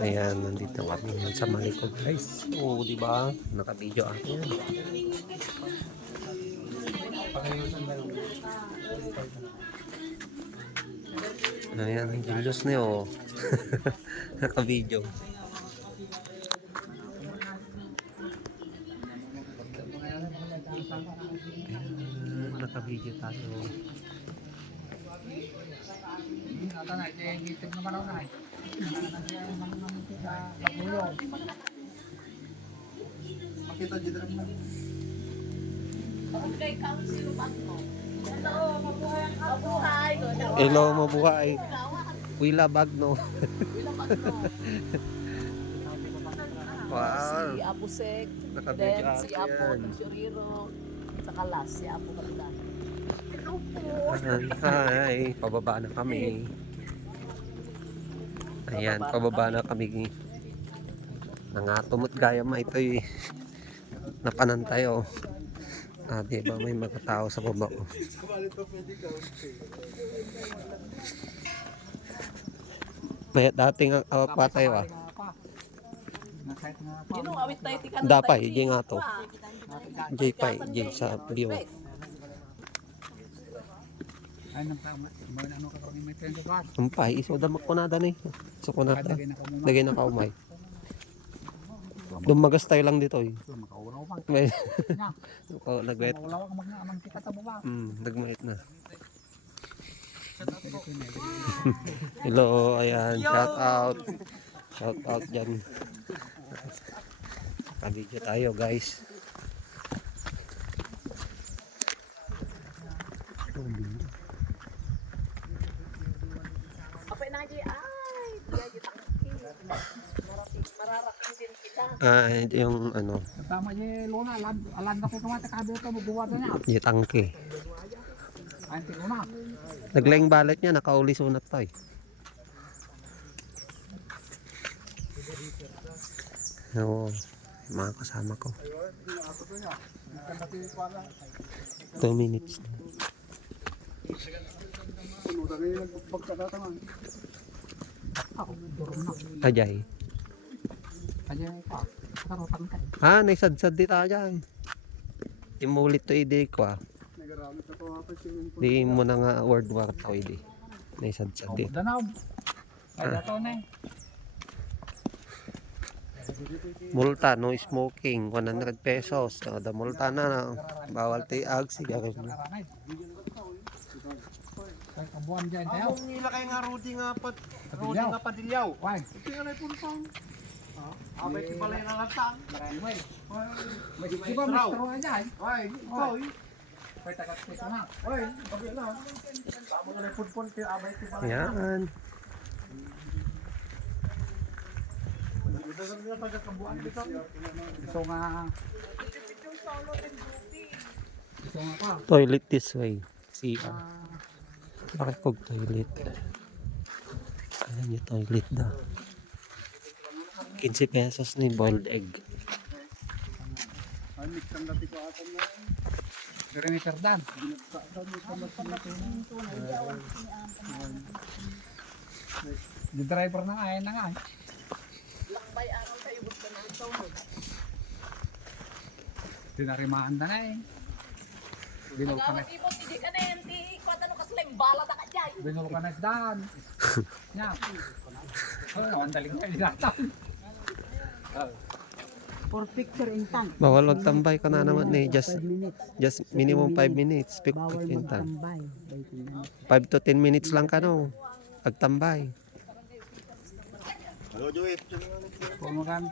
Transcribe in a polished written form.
Ayan, nandito kami sa Malikog guys. Oo, di ba? Naka-video ako yan. Ayan, ang Julius niyo. Naka-video. Ayan, naka-video tayo. Makita dito rin mo. Hello, mabuhay. Wila Bagno. Wow. Si Apo Sek, Naka-video then si ako Apo yan. ng Shuriro, saka last si Apo Kapitan. Ito po. Hi, pababa na kami. Ayan, pababa na kami. Nangatumot gaya ma ito'y napanantay oh. Ah, di ba may mga tao sa baba oh. May dating patay wa. Gino awit tayo tikan. Dapay, di nga to. Jay pa, Jay sa view. Ay, nang tama. Ano ka kami may 24. Umpay, iso da makunada ni. So kunata. Lagay na kaumay. Dumagas tayo lang dito eh. Makaulaw pa. May oh, nagwet. Makaulaw ka mag-amang kita sa baba. Nagmait na. Hello, ayan, shout out. Shout out dyan. Kabidyo tayo guys. Apa na di ay, dia kita. Mararating din kita. Yung ano, Tama niya, Luna. Alam na ko kumata kabe ito. Mabuwa na niya. yung tangke. Antik Luna. Naglayang balat niya, nakauli sunat tayo. Oo, mga kasama ko. 2 minutes. Ajay. Kanya pa. Karotan ka. Naisadsad di tayo dyan. Imulit to ide ko ah. Di mo na nga word war to ide. Naisadsad di. Danaw. Ay, dato na eh. Multa, no smoking, 100 pesos. Da multa na. Bawal tiag, sigaret na. Ay, kabuan dyan tayo. Among nila kay nga Rudy nga padilyaw. Why? Ito nga na punpang. Abay ti balay na latang. May siba may straw aja eh. Ay, itoy. Pwede tagat ko na. Ay, abi na. Amo nga na punpon ti abay ti balay. Yan. Dito sa pagkakabuan dito. So nga. So nga pa. Toilet this way. CR. Bakit kog toilet? Alam niyo toilet daw. 15 pesos ni boiled egg. Perimeter dan. Di driver na ayan na nga eh. Lakbay araw tayo gusto na ang tawag. Tinarimaan na eh. Binul ka na. Gawat ibot hindi ka na yan, ti kwatano ka sila bala ta ka dyan. Binul ka na dan. Nya. Oh, ang daling kayo datan. For picture in tank. Bawal magtambay ka na naman eh. Just minimum 5 minutes. Bawal magtambay. 5 to 10 minutes lang ka no. Pagtambay. Hello, Joey. Kung magan